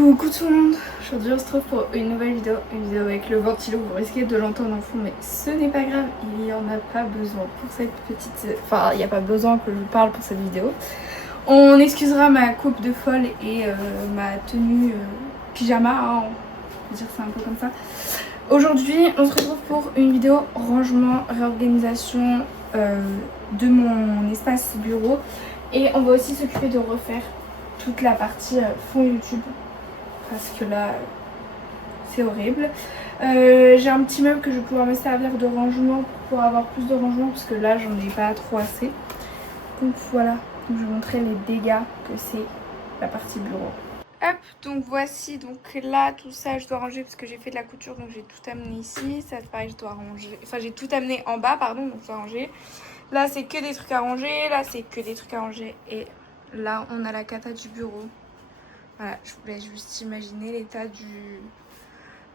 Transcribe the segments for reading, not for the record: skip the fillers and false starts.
Coucou tout le monde, aujourd'hui on se retrouve pour une nouvelle vidéo, avec le ventilo. Vous risquez de l'entendre en fond mais ce n'est pas grave, il n'y en a pas besoin pour cette petite... Enfin il n'y a pas besoin que je vous parle pour cette vidéo. On excusera ma coupe de folle et ma tenue pyjama, hein, on peut dire ça un peu comme ça. Aujourd'hui on se retrouve pour une vidéo rangement, réorganisation de mon espace bureau. Et on va aussi s'occuper de refaire toute la partie fond YouTube. Parce que là, c'est horrible. J'ai un petit meuble que je vais pouvoir me servir de rangement pour pouvoir avoir plus de rangement. Parce que là, j'en ai pas trop assez. Donc voilà, donc, je vais vous montrer les dégâts que c'est la partie bureau. Hop, donc voici, donc là tout ça je dois ranger parce que j'ai fait de la couture, donc j'ai tout amené ici. Ça pareil je dois ranger, enfin j'ai tout amené en bas pardon, donc je dois ranger. Là c'est que des trucs à ranger, là c'est que des trucs à ranger et là on a la cata du bureau. Voilà, je vous laisse juste imaginer l'état du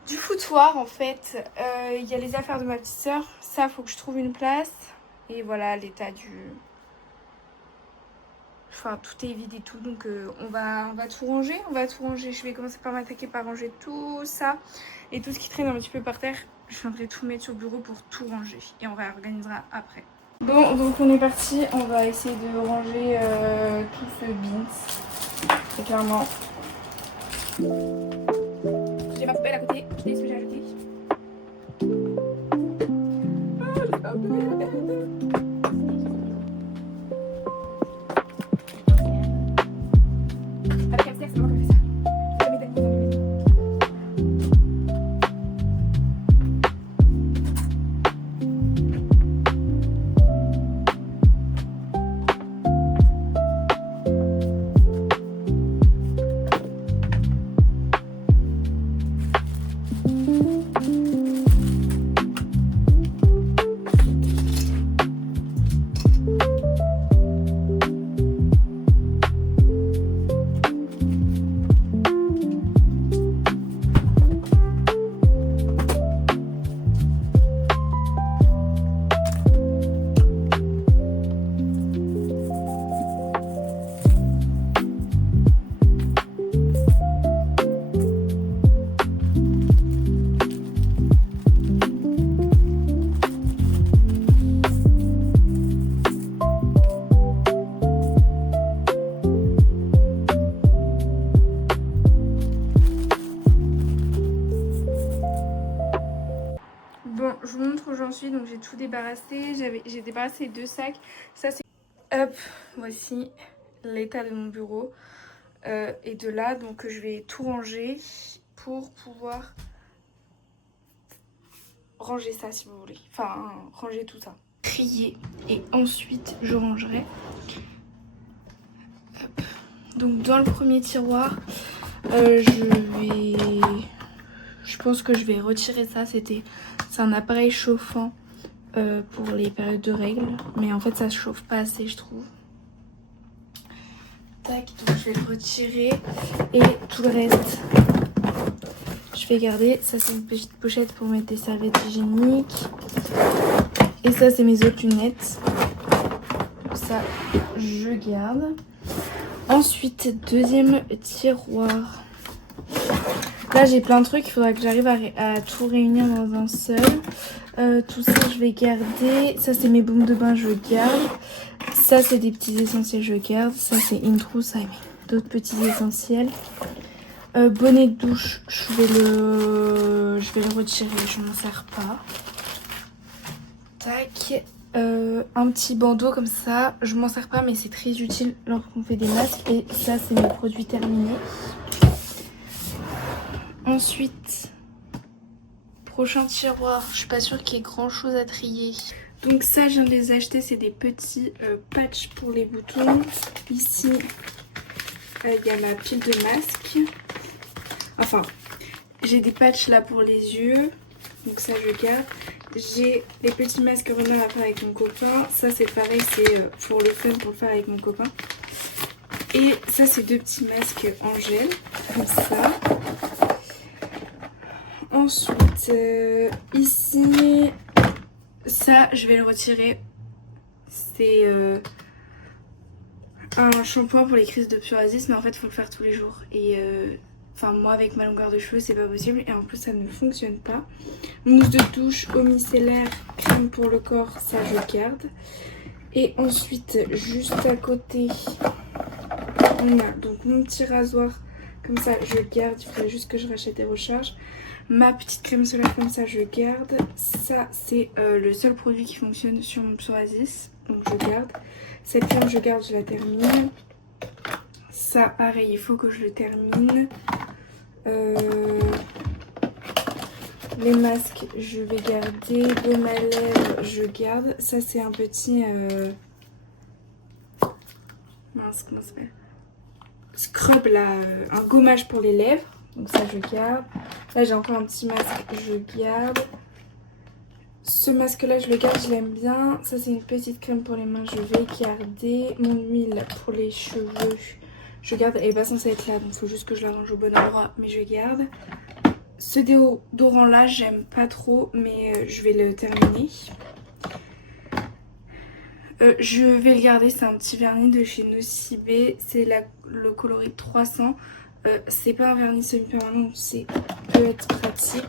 foutoir en fait. Il y a les affaires de ma petite soeur, ça faut que je trouve une place. Et voilà l'état du... Enfin tout est vide et tout, donc on va tout ranger, Je vais commencer par m'attaquer par ranger tout ça et tout ce qui traîne un petit peu par terre. Je viendrai tout mettre sur le bureau pour tout ranger et on réorganisera après. Bon, donc on est parti, on va essayer de ranger tout ce beans. C'est clairement... J'ai ma poubelle à côté, je sais ce que j'ai ajouté. Avec hamster, c'est moi qui fais ça. Jamais d'animaux dans ma vie. Bon, je vous montre où j'en suis, donc j'ai tout débarrassé, j'ai débarrassé 2 sacs, ça c'est... Hop, voici l'état de mon bureau et de là, donc je vais tout ranger pour pouvoir ranger ça si vous voulez, enfin ranger tout ça. Trier et ensuite je rangerai. Hop. Donc dans le premier tiroir, je pense que je vais retirer ça, c'est un appareil chauffant pour les périodes de règles, mais en fait ça se chauffe pas assez je trouve. Tac, donc je vais le retirer et tout le reste je vais garder. Ça c'est une petite pochette pour mettre des serviettes hygiéniques et ça c'est mes autres lunettes, donc ça je garde. Ensuite deuxième tiroir, là j'ai plein de trucs, il faudra que j'arrive à tout réunir dans un seul. Tout ça je vais garder. Ça c'est mes baumes de bain, je garde. Ça c'est des petits essentiels, je garde. Ça c'est une trousse avec d'autres petits essentiels. Bonnet de douche, je vais le retirer, je m'en sers pas. Tac. Un petit bandeau comme ça, je m'en sers pas mais c'est très utile lorsqu'on fait des masques. Et ça c'est mes produits terminés. Ensuite, prochain tiroir, je suis pas sûre qu'il y ait grand chose à trier. Donc ça je viens de les acheter, c'est des petits patchs pour les boutons. Ici il y a ma pile de masques. Enfin, j'ai des patchs là pour les yeux, donc ça je garde. J'ai les petits masques Renard à faire avec mon copain. Ça c'est pareil, c'est pour le fun, pour le faire avec mon copain. Et ça c'est 2 petits masques en gel, comme ça. Ensuite, ici, ça je vais le retirer. C'est un shampoing pour les crises de psoriasis, mais en fait il faut le faire tous les jours. Et Enfin moi avec ma longueur de cheveux c'est pas possible et en plus ça ne fonctionne pas. Mousse de douche, eau micellaire, crème pour le corps, ça je garde. Et ensuite juste à côté on a donc mon petit rasoir, comme ça je garde, il faudrait juste que je rachète des recharges. Ma petite crème solaire comme ça je garde. Ça c'est le seul produit qui fonctionne sur mon psoriasis, donc je garde. Cette crème je garde, je la termine. Ça pareil il faut que je le termine. Les masques je vais garder. Baume à lèvres je garde. Ça c'est un petit mince comment ça s'appelle, scrub là, un gommage pour les lèvres, donc ça je garde. Là j'ai encore un petit masque, je garde. Ce masque là je le garde, je l'aime bien. Ça c'est une petite crème pour les mains, je vais garder. Mon huile pour les cheveux je garde, elle est pas censée être là donc il faut juste que je la range au bon endroit, mais je garde. Ce déodorant là j'aime pas trop mais je vais le terminer. Je vais le garder, c'est un petit vernis de chez Nocibé, c'est le coloris 300. C'est pas un vernis semi-permanent, c'est peut être pratique.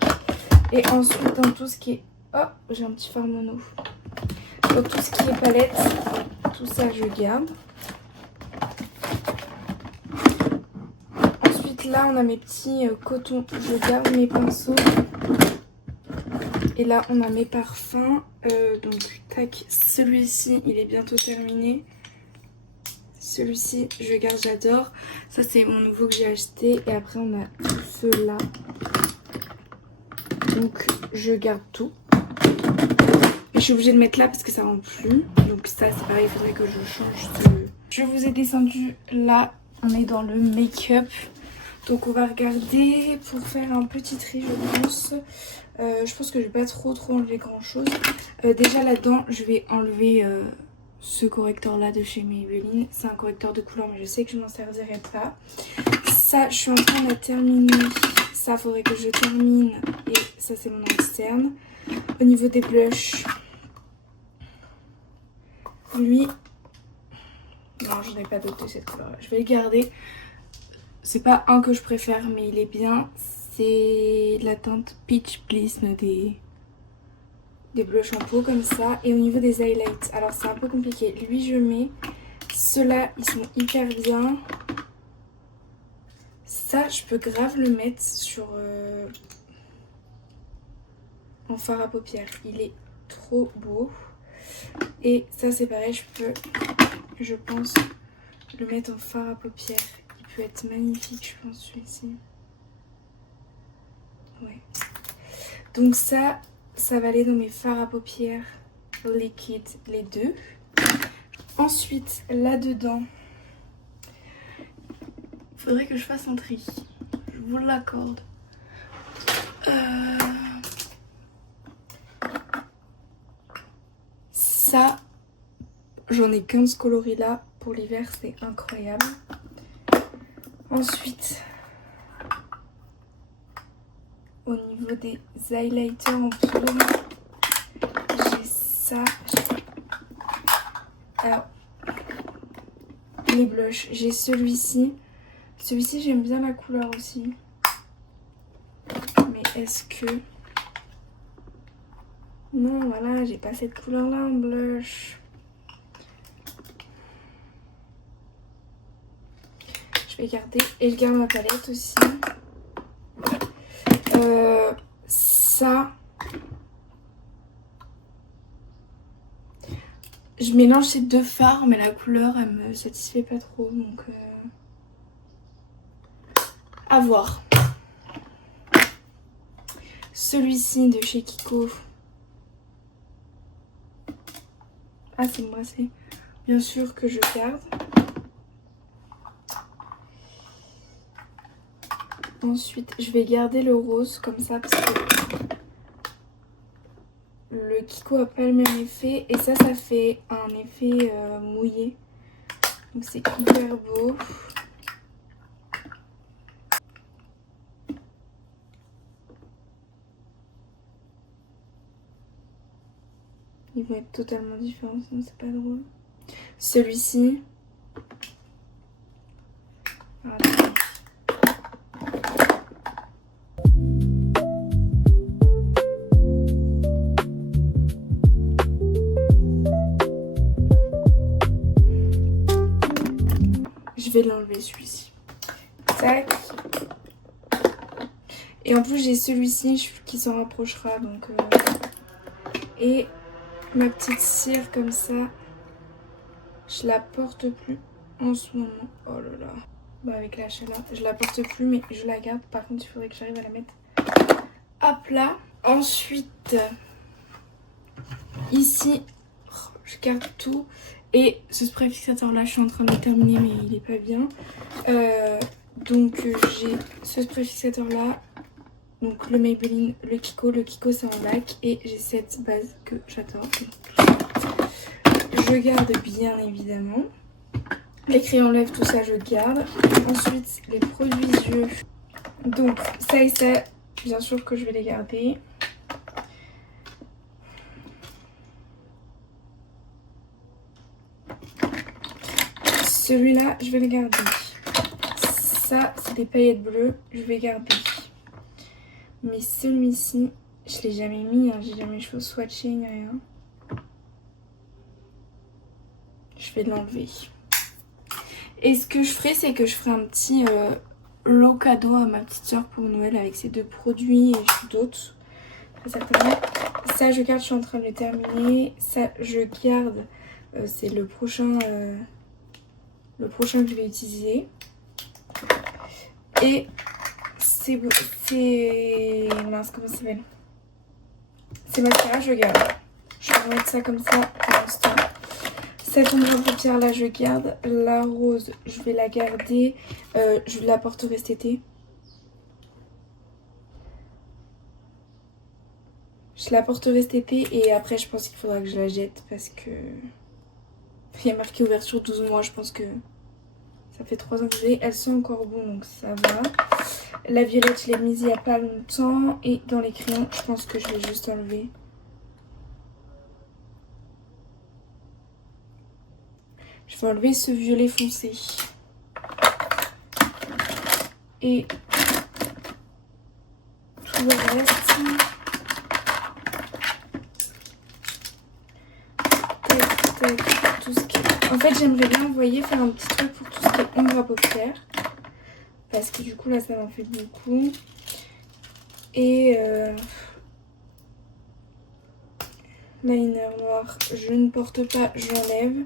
Et ensuite dans tout ce qui est... Oh, j'ai un petit fard mono. Dans tout ce qui est palette, tout ça je garde. Ensuite là on a mes petits cotons, je garde mes pinceaux. Et là on a mes parfums, donc tac, celui-ci il est bientôt terminé. Celui-ci je garde, j'adore. Ça c'est mon nouveau que j'ai acheté. Et après on a tous ceux-là. Donc je garde tout. Et je suis obligée de mettre là parce que ça rend plus. Donc ça c'est pareil, il faudrait que je change ce... Je vous ai descendu là, on est dans le make-up. Donc on va regarder pour faire un petit tri je pense. Je pense que je vais pas trop enlever grand chose. Déjà là-dedans je vais enlever ce correcteur là de chez Maybelline. C'est un correcteur de couleur mais je sais que je m'en servirai pas. Ça je suis en train de terminer. Ça faudrait que je termine. Et ça c'est mon externe. Au niveau des blushs, lui, non j'en ai pas d'autre de cette couleur là. Je vais le garder. C'est pas un que je préfère mais il est bien. C'est la teinte Peach Bliss des blushs en peau comme ça. Et au niveau des highlights, alors c'est un peu compliqué. Lui je mets, ceux-là ils sont hyper bien. Ça je peux grave le mettre sur en fard à paupières. Il est trop beau. Et ça c'est pareil, je peux, je pense, le mettre en fard à paupières. Il peut être magnifique je pense celui-ci. Ouais. Donc ça va aller dans mes fards à paupières liquide, les deux. Ensuite, là-dedans, il faudrait que je fasse un tri. Je vous l'accorde. Ça, j'en ai 15 coloris là. Pour l'hiver, c'est incroyable. Ensuite... Au niveau des highlighters en poudre, j'ai ça. Alors, les blushs, j'ai celui-ci. Celui-ci, j'aime bien la couleur aussi. Mais est-ce que... Non, voilà, j'ai pas cette couleur-là en blush. Je vais garder. Et je garde ma palette aussi. Ça, je mélange ces deux fards mais la couleur elle me satisfait pas trop donc à voir. Celui-ci de chez Kiko. Ah c'est mon bracelet. Bien sûr que je garde. Ensuite je vais garder le rose comme ça parce que le Kiko a pas le même effet et ça fait un effet mouillé. Donc c'est hyper beau. Ils vont être totalement différents sinon c'est pas drôle. Celui-ci. vais l'enlever celui-ci. Tac. Et en plus j'ai celui-ci qui s'en rapprochera donc et ma petite cire comme ça, je la porte plus en ce moment. Oh là là. Bah avec la chaleur, je la porte plus mais je la garde. Par contre il faudrait que j'arrive à la mettre à plat. Ensuite ici je garde tout. Et ce spray fixateur là je suis en train de le terminer mais il est pas bien. Donc j'ai ce spray fixateur là. Donc le Maybelline, le Kiko c'est en lac. Et j'ai cette base que j'adore. Je garde bien évidemment. Les crayons lèvres, tout ça je garde. Ensuite les produits yeux. Donc ça et ça, bien sûr que je vais les garder. Celui-là, je vais le garder. Ça, c'est des paillettes bleues, je vais garder. Mais celui-ci, je l'ai jamais mis, hein. J'ai jamais les cheveux swatchés ni rien. Je vais l'enlever. Et ce que je ferai, c'est que je ferai un petit lot cadeau à ma petite soeur pour Noël avec ces deux produits et d'autres. Très certainement. Ça, je garde, je suis en train de le terminer. Ça, je garde. C'est le prochain que je vais utiliser. Et c'est mince, comment ça s'appelle? C'est mascara, je garde. Je vais remettre ça comme ça pour l'instant. Cette ombre à paupières là, je garde. La rose, je vais la garder. Je la porterai cet été. Je la porterai cet été et après je pense qu'il faudra que je la jette parce que il y a marqué ouverture 12 mois, je pense que ça fait 3 ans que je l'ai. Elles sont encore bonnes donc ça va. La violette je l'ai mise il n'y a pas longtemps et dans les crayons je pense que je vais juste enlever. Je vais enlever ce violet foncé. Et tout le reste. Tout ce qui est... En fait j'aimerais bien envoyer faire un petit truc pour tout ce qui est ombre à paupières. Parce que du coup là ça m'en fait beaucoup. Et liner noir, je ne porte pas, j'enlève.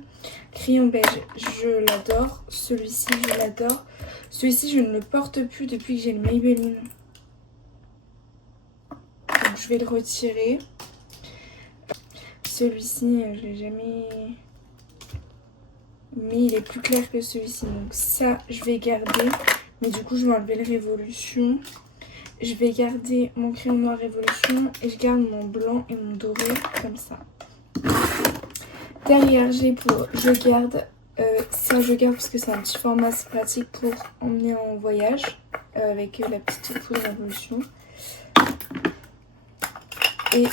Crayon beige, je l'adore. Celui-ci, je l'adore. Celui-ci, je ne le porte plus depuis que j'ai le Maybelline. Donc je vais le retirer. Celui-ci, je l'ai jamais mis. Il est plus clair que celui-ci. Donc ça, je vais garder. Mais du coup, je vais enlever le Révolution. Je vais garder mon crayon noir Révolution. Et je garde mon blanc et mon doré comme ça. Derrière, je garde ça, je garde parce que c'est un petit format, c'est pratique pour emmener en voyage avec la petite poudre Révolution. Et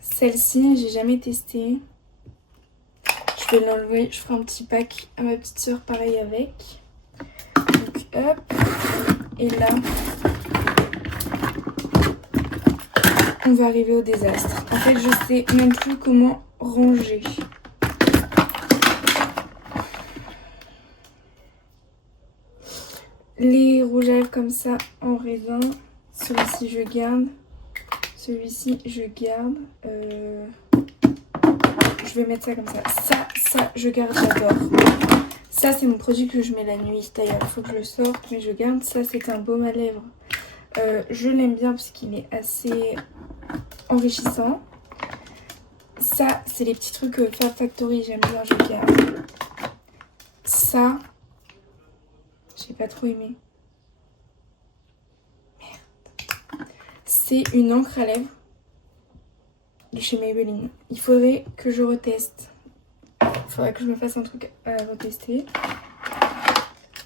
celle-ci, j'ai jamais testé. Je vais l'enlever, je ferai un petit pack à ma petite soeur pareil avec. Donc hop, et là on va arriver au désastre. En fait je sais même plus comment ranger. Les rouges à lèvres comme ça en raisin. Celui-ci je garde. Celui-ci je garde. Je vais mettre ça comme ça. Ça je garde, j'adore. Ça c'est mon produit que je mets la nuit. D'ailleurs il faut que je le sorte mais je garde. Ça c'est un baume à lèvres. Je l'aime bien parce qu'il est assez enrichissant. Ça c'est les petits trucs Fab Factory, j'aime bien, je garde. Ça j'ai pas trop aimé. Merde. C'est une encre à lèvres de chez Maybelline. Il faudrait que je reteste. Il faudrait que je me fasse un truc à retester.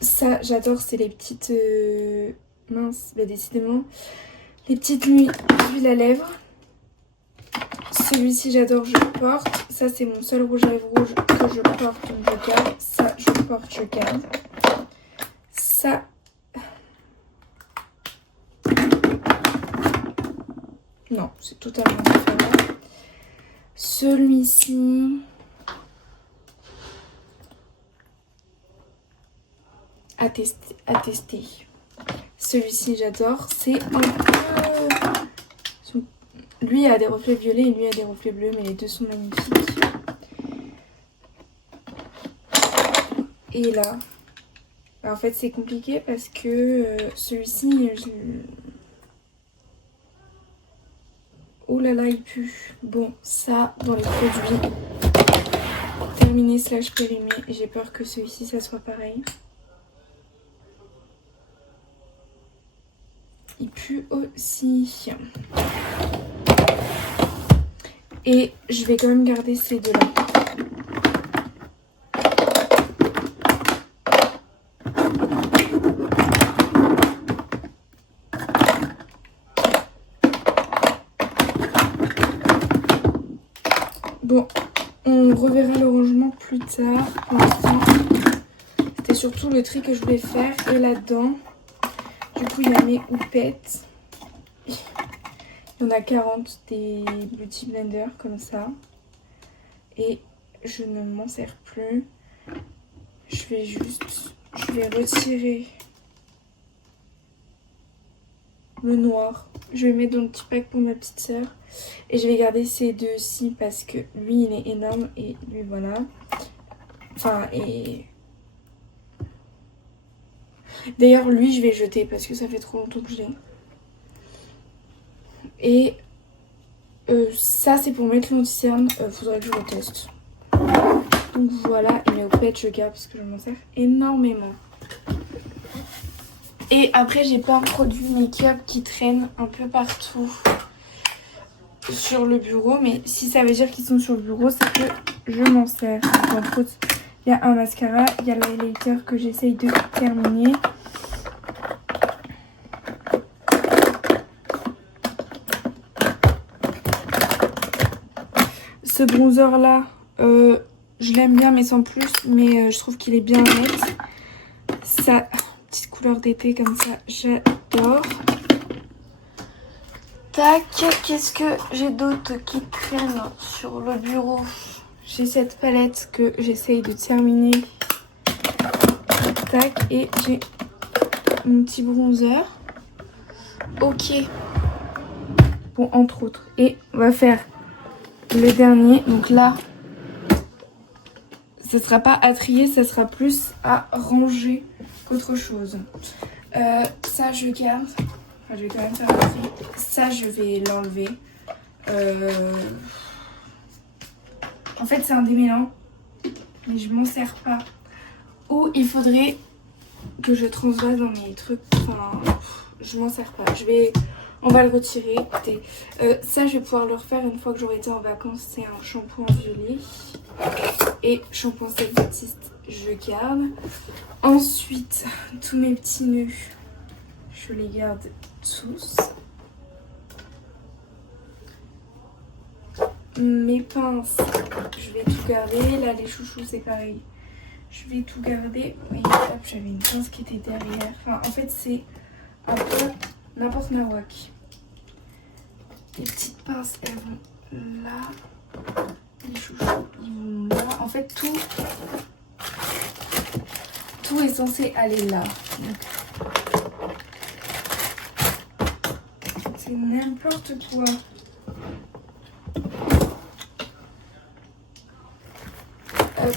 Ça j'adore, c'est les petites mince, bah décidément les petites nuits d'huile à lèvres. Celui-ci j'adore, je le porte. Ça c'est mon seul rouge à lèvres rouge que je porte, donc je garde. Ça je le porte, je garde. Ça non, c'est totalement différent. Celui-ci, à tester. Celui-ci j'adore, c'est un peu... Lui a des reflets violets et lui a des reflets bleus, mais les deux sont magnifiques. Et là, en fait c'est compliqué parce que celui-ci, oh là là il pue. Bon, ça dans les produits terminés / périmés, j'ai peur que celui-ci ça soit pareil. Il pue aussi. Et je vais quand même garder ces deux-là. Bon, on reverra le rangement plus tard. Pour l'instant, c'était surtout le tri que je voulais faire. Et là-dedans, du coup, il y a mes houpettes. Il y en a 40 des Beauty Blender comme ça. Et je ne m'en sers plus. Je vais retirer le noir. Je vais mettre dans le petit pack pour ma petite sœur. Et je vais garder ces deux-ci parce que lui, il est énorme. Et lui, voilà. Enfin, et... D'ailleurs, lui, je vais jeter parce que ça fait trop longtemps que je l'ai. Et ça, c'est pour mettre l'anti-cerne. Faudrait que je le teste. Donc voilà. Et mes houpettes, je garde parce que je m'en sers énormément. Et après, j'ai plein de produits make-up qui traînent un peu partout sur le bureau. Mais si ça veut dire qu'ils sont sur le bureau, c'est que je m'en sers. Donc, entre autres, il y a un mascara, il y a l'highlighter que j'essaye de terminer. Ce bronzer là, je l'aime bien mais sans plus. Mais je trouve qu'il est bien net. Ça, petite couleur d'été comme ça, j'adore. Tac, qu'est-ce que j'ai d'autre qui traîne sur le bureau? J'ai cette palette que j'essaye de terminer. Tac, et j'ai mon petit bronzer. Ok. Bon, entre autres. Et on va faire le dernier. Donc là, ce sera pas à trier, ça sera plus à ranger qu'autre chose. Ça, je garde. Enfin, je vais quand même faire un tri. Ça, je vais l'enlever. En fait, c'est un démêlant. Mais je m'en sers pas. Ou il faudrait que je transvase dans mes trucs. Enfin, je m'en sers pas. On va le retirer. Écoutez, ça, je vais pouvoir le refaire une fois que j'aurai été en vacances. C'est un shampoing violet. Et shampoing Style Baptiste, je garde. Ensuite, tous mes petits nœuds, je les garde tous. Mes pinces, je vais tout garder. Là, les chouchous, c'est pareil. Je vais tout garder. Et hop, j'avais une pince qui était derrière. Enfin, en fait, c'est un peu n'importe nawak. Les petites pinces, elles vont là. Les chouchous, ils vont là. En fait, tout est censé aller là. C'est n'importe quoi. Hop,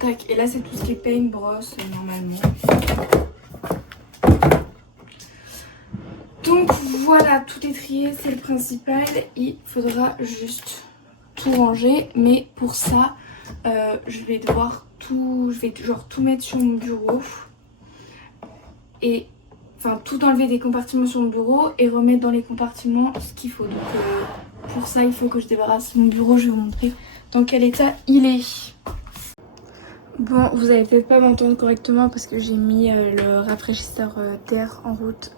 tac. Et là, c'est tout ce qui est paintbrush normalement. Donc voilà, tout est trié, c'est le principal. Il faudra juste tout ranger, mais pour ça, je vais devoir tout mettre sur mon bureau et enfin tout enlever des compartiments sur mon bureau et remettre dans les compartiments ce qu'il faut. Donc pour ça, il faut que je débarrasse mon bureau. Je vais vous montrer dans quel état il est. Bon, vous allez peut-être pas m'entendre correctement parce que j'ai mis le rafraîchisseur d'air en route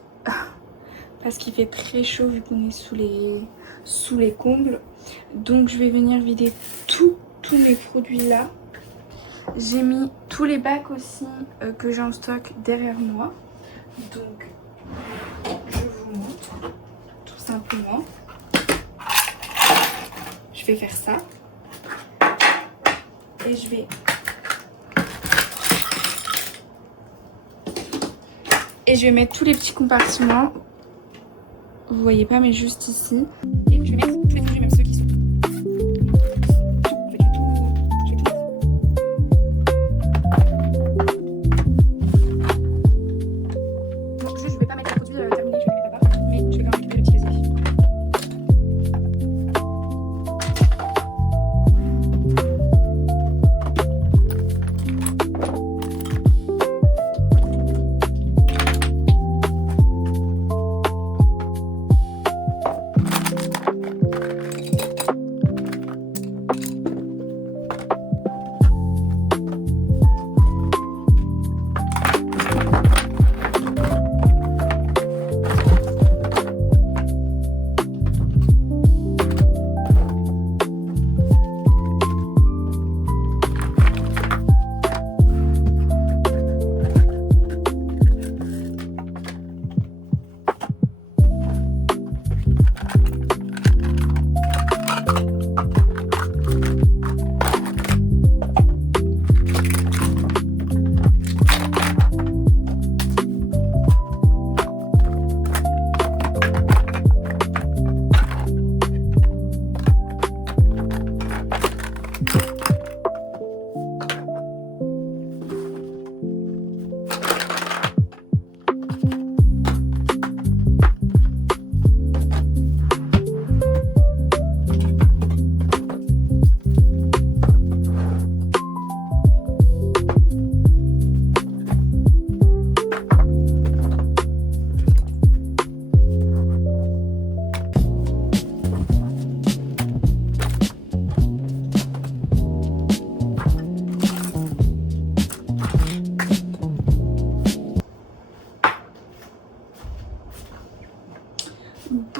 parce qu'il fait très chaud vu qu'on est sous les combles. Donc je vais venir vider tous mes produits là. J'ai mis tous les bacs aussi que j'ai en stock derrière moi. Donc je vous montre tout simplement. Je vais faire ça. Et je vais mettre tous les petits compartiments. Vous voyez pas, mais juste ici. Et je vais mettre tous les produits, même ceux qui sont. Bon, juste, je vais pas mettre les produits terminés, je vais les mettre à part. Mais je vais quand même récupérer le petit casier.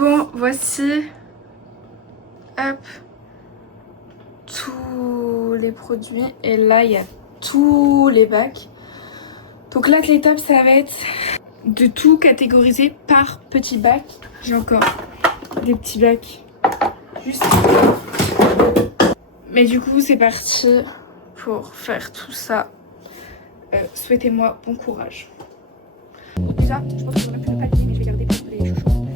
Bon, voici hop, tous les produits. Et là, il y a tous les bacs. Donc là, l'étape, ça va être de tout catégoriser par petit bac. J'ai encore des petits bacs juste. Mais du coup, c'est parti pour faire tout ça. Souhaitez-moi bon courage. Déjà, je pense que j'aurais pu ne pas le papier, mais je vais garder pour les chouchous.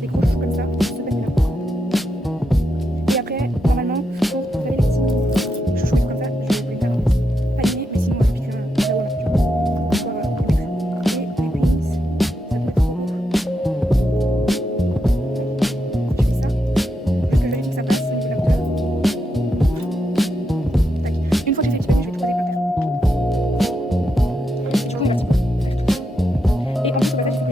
Des gros chouchous comme ça, ce panier-là. Et après, normalement, pour faire les petits chouchous comme ça, je vais les faire dans le panier, mais sinon, je pique là-haut, là, tu vois. Pour les mettre. Et les pinces, ça peut être rouge. Je fais ça. Parce que j'avais que ça passe au niveau de la hauteur. Tac. Une fois que j'ai fait les petits papiers, je vais tout poser par terre. Du coup, on va faire tout. Et ensuite, on va faire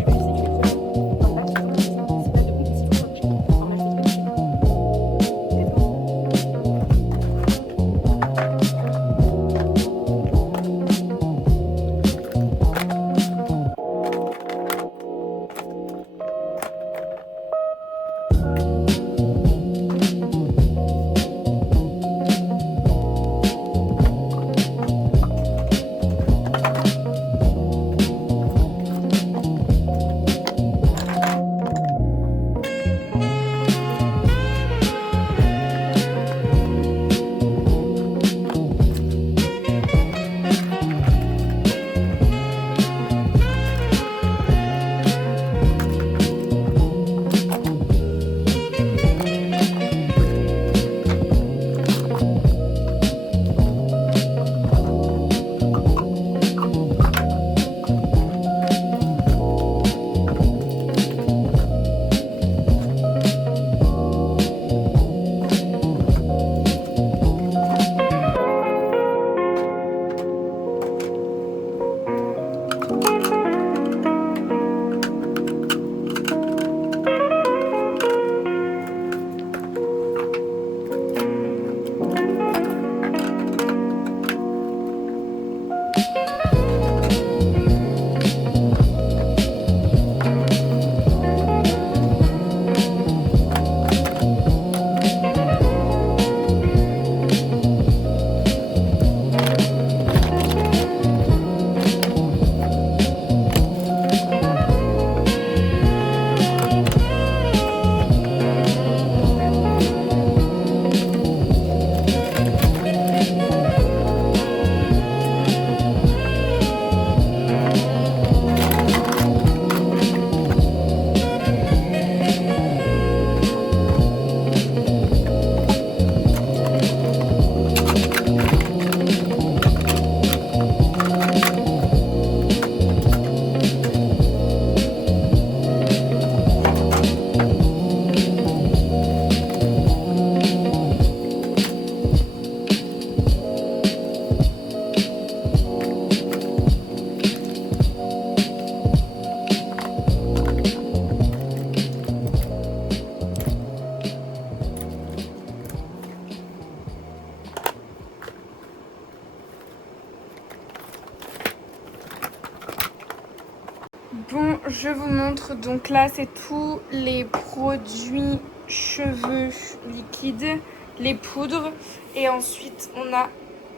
je vous montre. Donc là, c'est tous les produits cheveux liquides, les poudres. Et ensuite, on a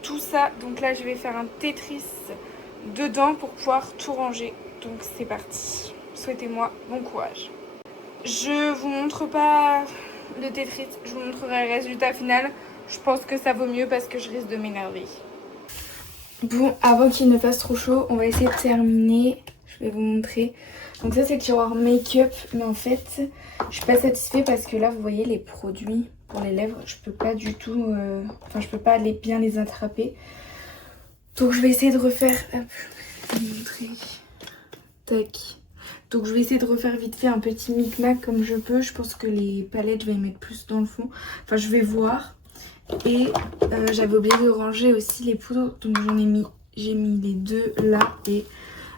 tout ça. Donc là, je vais faire un Tetris dedans pour pouvoir tout ranger. Donc c'est parti. Souhaitez-moi bon courage. Je vous montre pas le Tetris, je vous montrerai le résultat final. Je pense que ça vaut mieux parce que je risque de m'énerver. Bon, avant qu'il ne fasse trop chaud, on va essayer de terminer. Je vais vous montrer. Donc ça, c'est le tiroir make-up. Mais en fait, je suis pas satisfaite parce que là, vous voyez les produits pour les lèvres. Je peux pas du tout... Enfin, je peux pas bien les attraper. Donc je vais essayer de refaire... Hop, je vais vous montrer. Tac. Donc je vais essayer de refaire vite fait un petit micmac comme je peux. Je pense que les palettes, je vais les mettre plus dans le fond. Enfin, je vais voir. Et j'avais oublié de ranger aussi les poudres. Donc j'ai mis les deux là. Et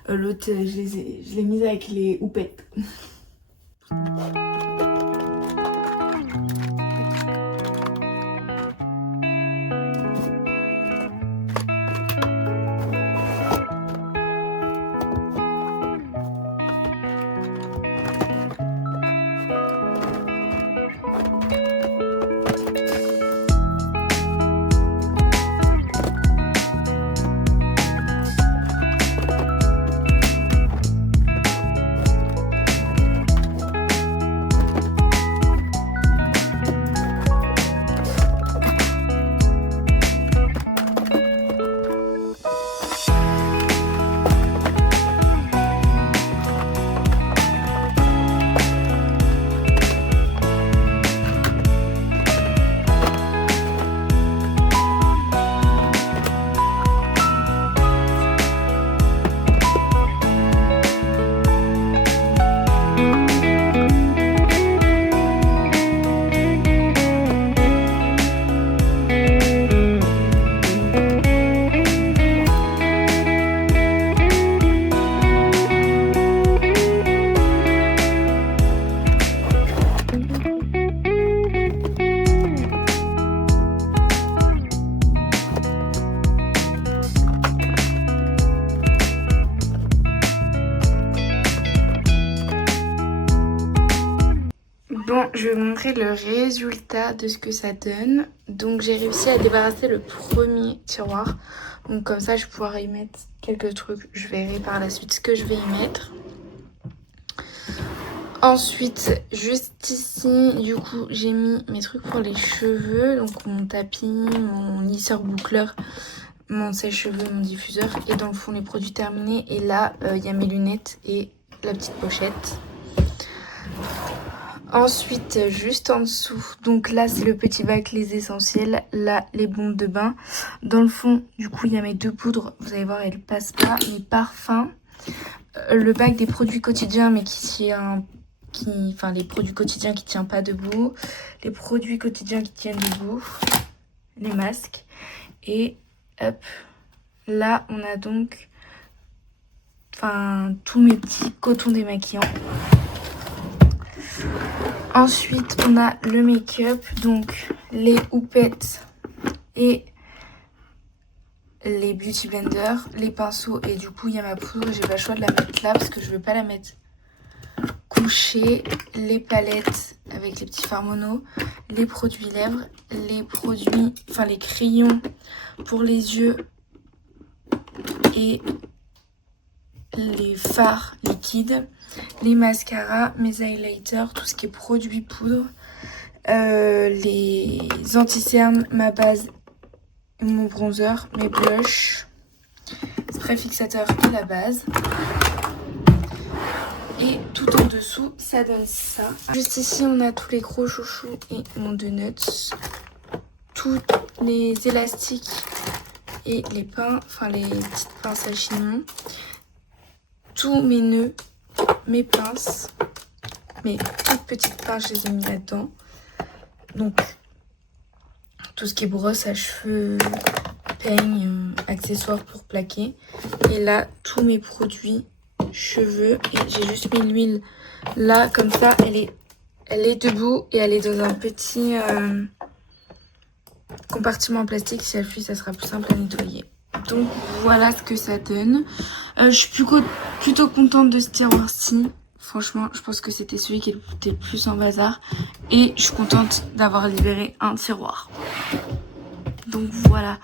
l'autre, je l'ai mise avec les houpettes. Bon, je vais vous montrer le résultat de ce que ça donne. Donc j'ai réussi à débarrasser le premier tiroir. Donc comme ça, je vais pouvoir y mettre quelques trucs. Je verrai par la suite ce que je vais y mettre. Ensuite, juste ici, du coup, j'ai mis mes trucs pour les cheveux. Donc mon tapis, mon lisseur boucleur, mon sèche-cheveux, mon diffuseur. Et dans le fond, les produits terminés. Et là, il y a mes lunettes et la petite pochette. Ensuite, juste en dessous, donc là c'est le petit bac, les essentiels, là les bombes de bain. Dans le fond, du coup, il y a mes deux poudres, vous allez voir, elles passent pas. Mes parfums, le bac des produits quotidiens, mais enfin les produits quotidiens qui tiennent pas debout, les produits quotidiens qui tiennent debout, les masques. Et hop, là on a donc, tous mes petits cotons démaquillants. Ensuite, on a le make-up, donc les houpettes et les beauty blenders, les pinceaux. Et du coup, il y a ma poudre. J'ai pas le choix de la mettre là parce que je veux pas la mettre couchée. Les palettes avec les petits fards mono, les produits lèvres, les produits, les crayons pour les yeux et les fards liquides, les mascaras, mes highlighters, tout ce qui est produits poudre, les anti-cernes, ma base, mon bronzer, mes blushs, spray fixateur et la base. Et tout en dessous, ça donne ça. Juste ici, on a tous les gros chouchous et mon donuts, tous les élastiques et les pinces, les petites pinces à chignon. Tous mes nœuds, mes pinces, mes toutes petites pinces, je les ai mis là-dedans. Donc, tout ce qui est brosse à cheveux, peigne, accessoires pour plaquer. Et là, tous mes produits cheveux. Et j'ai juste mis l'huile là, comme ça, elle est debout et elle est dans un petit compartiment en plastique. Si elle fuit, ça sera plus simple à nettoyer. Donc voilà ce que ça donne. Je suis plutôt contente de ce tiroir-ci. Franchement, je pense que c'était celui qui était le plus en bazar. Et je suis contente d'avoir libéré un tiroir. Donc voilà.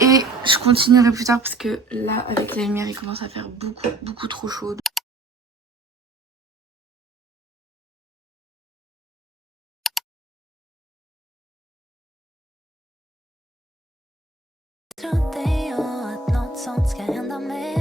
Et je continuerai plus tard parce que là, avec la lumière, il commence à faire beaucoup trop chaud. Tror inte jag att något sånt ska hända mig.